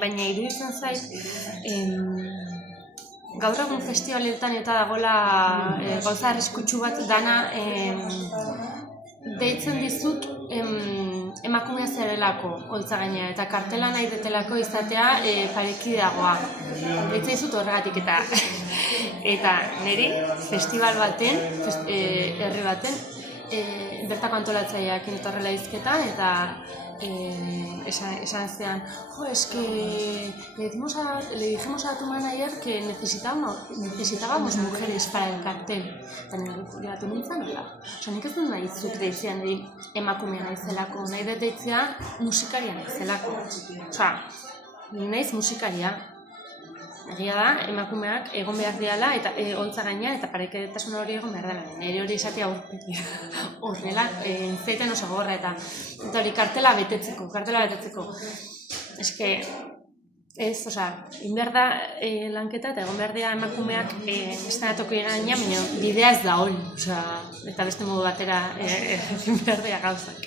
baina iruditzen zait, gaur egun festivaletan eta dagoela gauza arriskutsu bat dana deitzen dizut emakumea zerelako holtza gainera eta kartela nahi detelako izatea parekideagoa. Deitzen dizut horregatik eta niri festival baten, herri baten, bertako antolatzaileak etorrela hizketan eta esan zean, es que le dijimos a tu manager que necesitábamos mujeres para el cartel. Baina, gatu nintzen, nik ez dut nahi zuk deitzea emakumea naizelako, nahi dut deitzea musikaria naizelako. Ni naiz musikaria. Egia da, emakumeak egon behar diala eta holtza gainean eta parekidetasun hori egon behar dela. Nire hori esatea horrela, entzaiten oso gorra eta hori kartela betetzeko. Ez que, inber da lanketa eta egon behar dira emakumeak estanatoko gainean, baina bidea ez da hori. Eta beste modu batera egin behar dira gauzak.